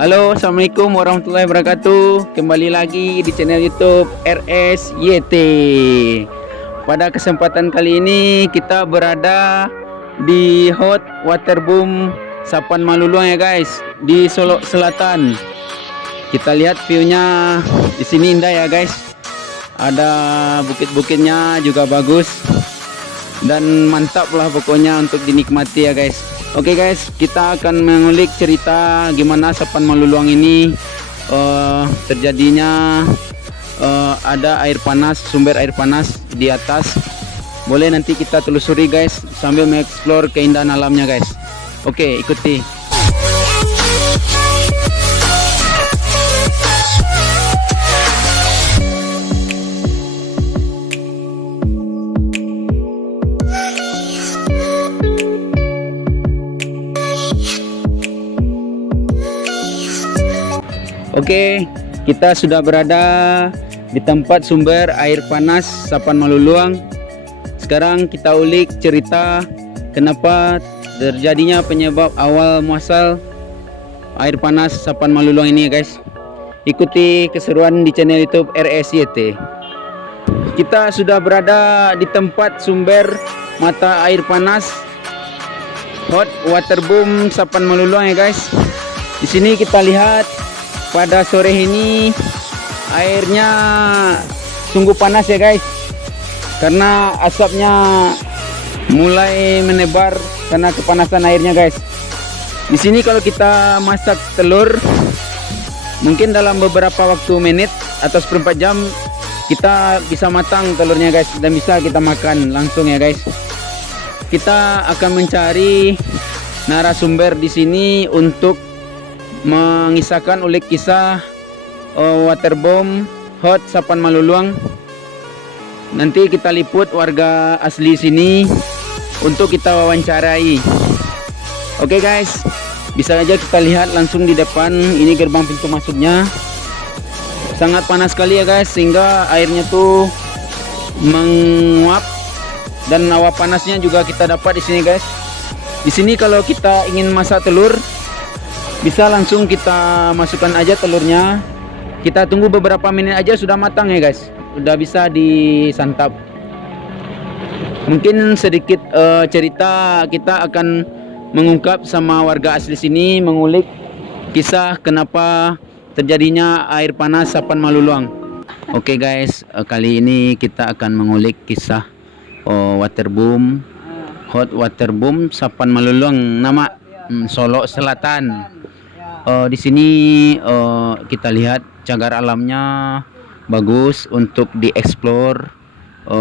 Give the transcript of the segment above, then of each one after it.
Halo, assalamualaikum warahmatullahi wabarakatuh. Kembali lagi di channel YouTube RSYT. Pada kesempatan kali ini kita berada di Hot Water Boom Sapan Maluluang ya guys, di Solo Selatan. Kita lihat view-nya di sini indah ya guys. Ada bukit-bukitnya juga bagus dan mantap lah pokoknya untuk dinikmati ya guys. Oke guys, kita akan mengulik cerita gimana Sapan Maluluang ini terjadinya ada air panas, sumber air panas di atas. Boleh nanti kita telusuri guys sambil mengeksplor keindahan alamnya guys. Oke, ikuti. Oke, kita sudah berada di tempat sumber air panas Sapan Maluluang. Sekarang kita ulik cerita kenapa terjadinya penyebab awal muasal air panas Sapan Maluluang ini guys. Ikuti keseruan di channel YouTube RSYT. Kita sudah berada di tempat sumber mata air panas Hot Water Boom Sapan Maluluang ya guys. Di sini kita lihat pada sore ini airnya sungguh panas ya guys, karena asapnya mulai menebar karena kepanasan airnya guys. Di sini kalau kita masak telur, mungkin dalam beberapa waktu menit atau seperempat jam kita bisa matang telurnya guys, dan bisa kita makan langsung ya guys. Kita akan mencari narasumber di sini untuk mengisahkan ulik kisah waterbomb Hot Sapan Maluluang. Nanti kita liput warga asli sini untuk kita wawancarai. Oke guys, bisa aja kita lihat langsung di depan ini gerbang pintu masuknya. Sangat panas sekali ya guys, sehingga airnya tuh menguap dan awan panasnya juga kita dapat di sini guys. Di sini kalau kita ingin masak telur, bisa langsung kita masukkan aja telurnya. Kita tunggu beberapa menit aja sudah matang ya guys, udah bisa disantap. Mungkin sedikit cerita, kita akan mengungkap sama warga asli sini, mengulik kisah kenapa terjadinya air panas Sapan Maluluang. Oke guys, kali ini kita akan mengulik kisah waterboom Hot Waterboom Sapan Maluluang, nama Solo Selatan. Di sini kita lihat cagar alamnya bagus untuk dieksplor,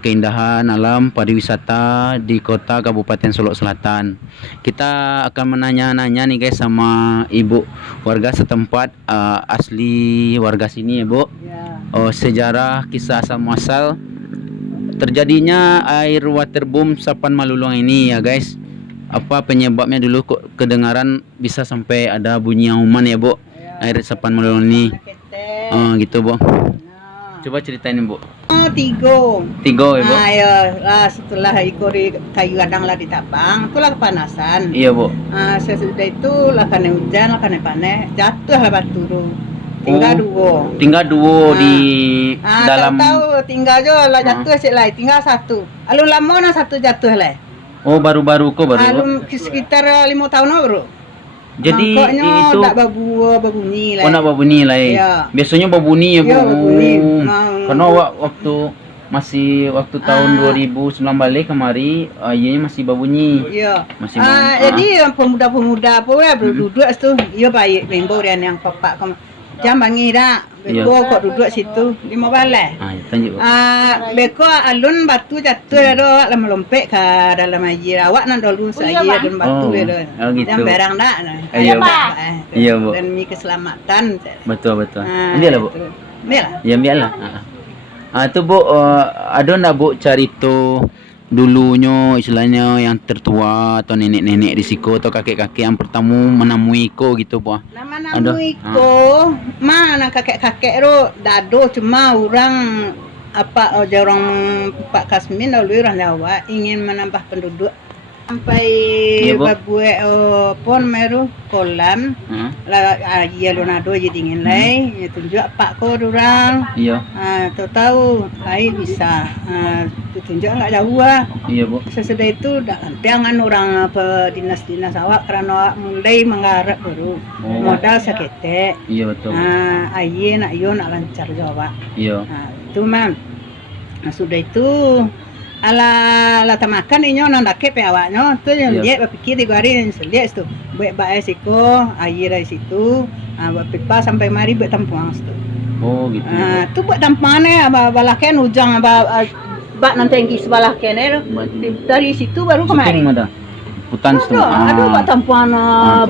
keindahan alam pariwisata di kota Kabupaten Solo Selatan. Kita akan menanya-nanya nih guys sama ibu warga setempat, asli warga sini ya bu. Sejarah kisah asal muasal terjadinya air waterboom Sapan Maluluang ini ya guys. Apa penyebabnya dulu kok kedengaran bisa sampai ada bunyi auman ya bu, air Sapan Maluluang ini. Gitu bu. Coba ceritain bu. Tiga ya bu. Ya lah, setelah ikut kayu kadang lah ditapang, itulah kepanasan. Iya bu. Sesudah itu lah karena hujan, lah karena panas, jatuh lah batu tu. Tinggal dua di dalam. Tahu tinggal jo lah jatuh asyik lah, tinggal satu. Alun lama nah satu jatuh lah. Oh baru-baru kok baru. Alun sekitar 5 tahun baru. Jadi makanya itu tak babunyi lah. Oh nak babunyi lah ya. Biasanya babunyi ya bu. Ya, babunyi. Karena waktu masih tahun 2009 balik kemari, ianya masih babunyi. Iya. Masih jadi yang pemuda-pemuda apa ya berduduk tu, iya baik member yang papak jam bangi dah. Beko kok duduk situ 5 balai. Beko alun batu jatuh dah lama lompek ke dalam air. Awak nak dulu saya dan batu dah. Yang barang dah. Iya bu. Dan mi keselamatan. Betul. Biarlah bu. Biarlah. Itu bu, ada nak bu cari tu dulunya istilahnya yang tertua atau nenek-nenek risiko atau kakek-kakek yang pertama menemui ko gitu bu. Nama namui ko, mana kakek-kakek ro dado cuma orang apa orang Pak Kasmin lalu orang Jawa ingin menambah penduduk Sampai Iya, Bu. babue pon meru kolam iya lonado jadi dingin lai tunjuk pak ko durang Iya. tahu lai bisa tunjuk nggak jauh Iya, Bu. sesudah itu jangan orang dinas awak karena awak mulai menggarap baru modal sakete Iya, betul. aye nak yo nak lancar jawab Iya. itu man sudah itu ala tamakan inyo nang dake pe awaknya tu yang dia berpikir 3 hari yang lihat tu buat bae siko air dari situ buat pipa sampai mari buat tampuang situ gitu. Tu buat tampuannya balaken ujang bak nan tengki sebelah kene dari situ baru kemari Hutan situ. aduh buat tampuan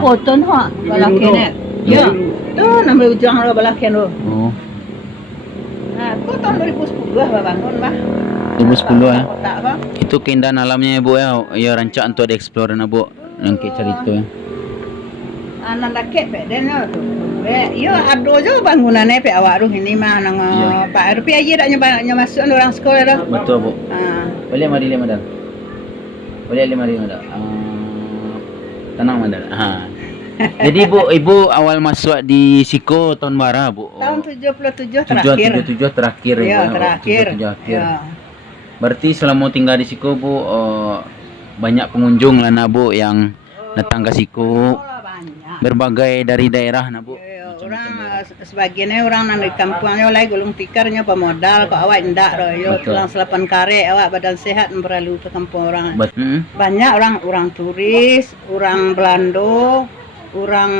poton ha balaken ya tu nambah ujang balaken tu tu tahun 2010 bangun bah 2010 ya. tak apa Itu keindahan alamnya ya, Bu ya. Ya rancak untuk dieksplor na, Bu. Yang kayak cerita ya. Anak laki pe dena tu. Yo ado jo bangunannya pe awak ru ini mah nang Pak Rupi aja dak masuk orang sekolah dah. Betul, Bu. Boleh mari le madal. Boleh le mari madal. Tenang madal. Jadi Bu, Ibu awal masuk di Siko tahun bara, Bu. Tahun 77 terakhir. 77 terakhir ya. Ya, terakhir. 77 akhir. Ya. Berarti selama tinggal di Siko, Bu, banyak pengunjung lah na, Bu, yang datang ke Siko. Banyak. Berbagai dari daerah na, Bu. Orang sebagiannya orang nang di kampungnya oleh gulung tikarnya pemodal kok awak ndak ro yo tulang 8 kare awak badan sehat perlu ke kampung orang. Banyak orang turis, orang Belanda, orang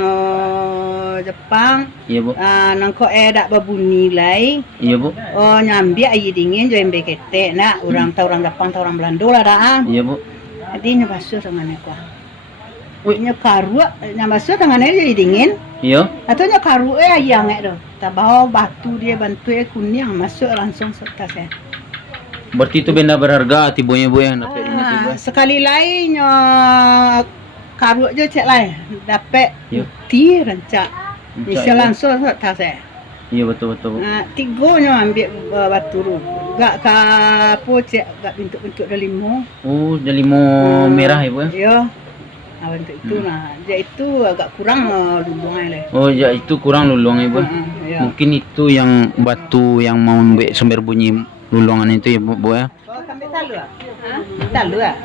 Jepang. Iya, Bu. Nang ko dak babuni lai. Iya, Bu. Nyambi ayi dingin jo embe kete nak orang tau orang Jepang tau orang Belanda lah dah. Iya, Bu. Jadi nya basuh tangannya ko. Nya karu nya basuh tangannya jadi dingin. Iya. Atau nya karu ayang tu. Tabaho batu dia bantu kuning masuk langsung serta saya. Berarti itu benda berharga tibonya, Bu ya. Dapat ini tiba. Sekali lain nya karu je cek lain dapat putih rancak. Bisa langsung serta saya. Iya, betul, Bu. Tigonya ambil batu ru. Gak ka po cek gak bentuk-bentuk dah limo. Oh, dah limo merah ya, Bu ya. Ya. Bentuk itu dia itu agak kurang lubangnya le. Oh, ya itu kurang lulungnya, Bu. Ya. Mungkin itu yang batu yang mau mbek sumber bunyi lulungan itu ya, Bu ya. Sampai talu ah? Talu ah?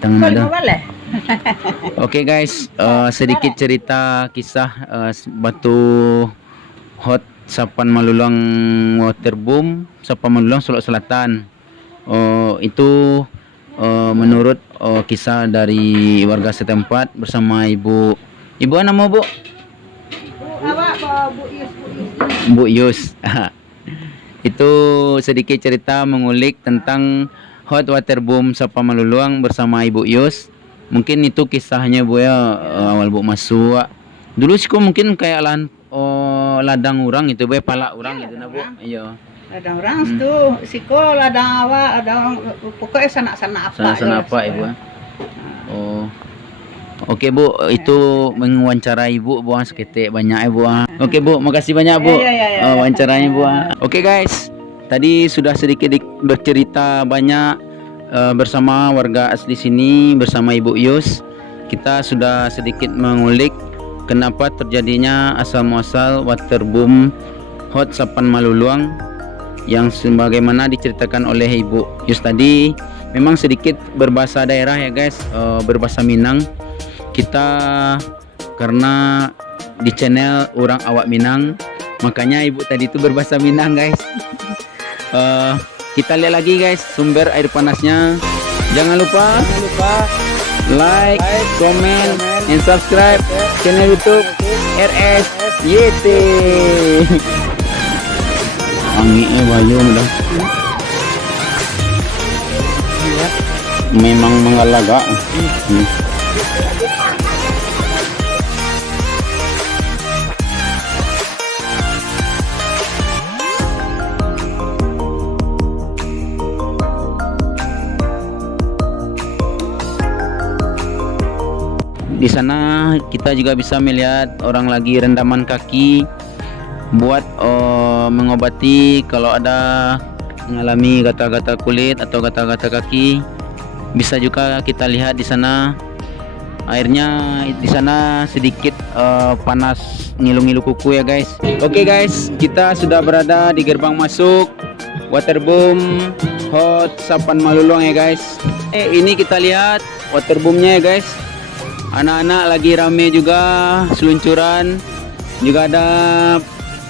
Tangan ada. Boleh. Oke, guys, sedikit cerita kisah batu hot Sapan Maluluang Waterboom, Sapan Maluluang Solok Selatan. Itu menurut kisah dari warga setempat bersama Ibu nama Bu? Bu Yus. Itu sedikit cerita mengulik tentang hot waterboom Sapan Maluluang bersama Ibu Yus. Mungkin itu kisahnya, Bu ya, awal Bu masuk. Dulu sih mungkin kayak ladang orang itu, Bu, palak orang gitu na, Bu. Iya. Ladang orang itu siko ladang awak ladang pokoknya sana-sana apa. Sana-sana apa, Ibu? Oke, Bu, itu mewawancarai Ibu buang seketik banyak, Ibu. Oke, Bu, makasih banyak, Bu. Wawancaranya, Bu. Oke, guys. Tadi sudah sedikit bercerita banyak bersama warga asli sini bersama Ibu Yus. Kita sudah sedikit mengulik kenapa terjadinya asal muasal waterboom hot Sapan Maluluang yang sebagaimana diceritakan oleh Ibu Yus tadi. Memang sedikit berbahasa daerah ya, guys, berbahasa Minang. Kita karena di channel orang awak Minang, makanya Ibu tadi itu berbahasa Minang, guys. Kita lihat lagi, guys, sumber air panasnya. Jangan lupa like, comment, and subscribe channel YouTube RSYT. Angin bayu dah. Memang mengalaga. Di sana kita juga bisa melihat orang lagi rendaman kaki buat mengobati kalau ada mengalami gatal-gatal kulit atau gatal-gatal kaki. Bisa juga kita lihat di sana airnya di sana sedikit panas, ngilu-ngilu kuku ya guys. Oke guys, kita sudah berada di gerbang masuk waterboom Hot Sapan Maluluang ya guys. Ini kita lihat waterboomnya ya guys. Anak-anak lagi rame juga seluncuran, juga ada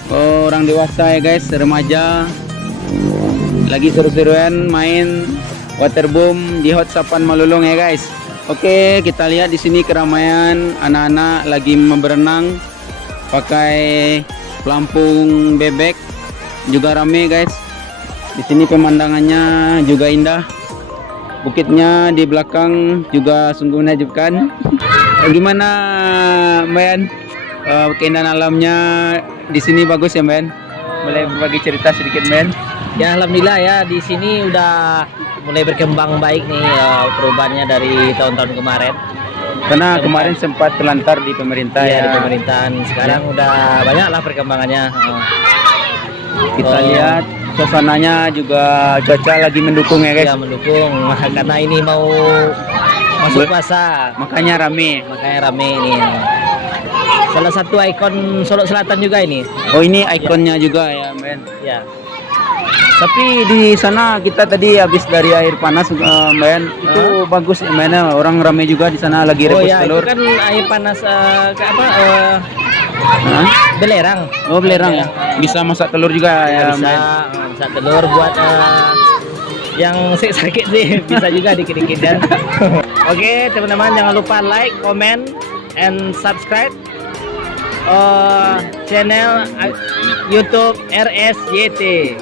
orang dewasa ya guys, remaja lagi seru-seruan main waterboom di Hot Sapan Maluluang ya guys. Oke, kita lihat di sini keramaian anak-anak lagi berenang pakai pelampung bebek, juga rame guys. Di sini pemandangannya juga indah. Bukitnya di belakang juga sungguh menakjubkan. Gimana, Mbak? Keindahan alamnya di sini bagus ya, Mbak? Boleh berbagi cerita sedikit, Mbak? Ya alhamdulillah ya, di sini udah mulai berkembang baik nih perubahannya dari tahun-tahun kemarin. Karena kemarin sempat terlantar di pemerintah ya. ya. Di pemerintahan sekarang udah banyak lah perkembangannya. Kita lihat suasananya juga, cuaca lagi mendukung ya guys. Ya mendukung karena ini mau masuk puasa. Makanya rame ini. Salah satu ikon Solo Selatan juga ini. Oh, ini ikonnya juga ya, Men. Ya. Tapi di sana kita tadi habis dari air panas, Mbak, itu bagus ya, Mbak. Orang ramai juga di sana lagi rebus telur. Itu kan air panas belerang. Oh, belerang. Bisa masak telur juga ya, bisa masak telur buat yang sakit sih bisa juga dikit-dikit kan. Oke, teman-teman jangan lupa like, comment, and subscribe channel YouTube RSYT.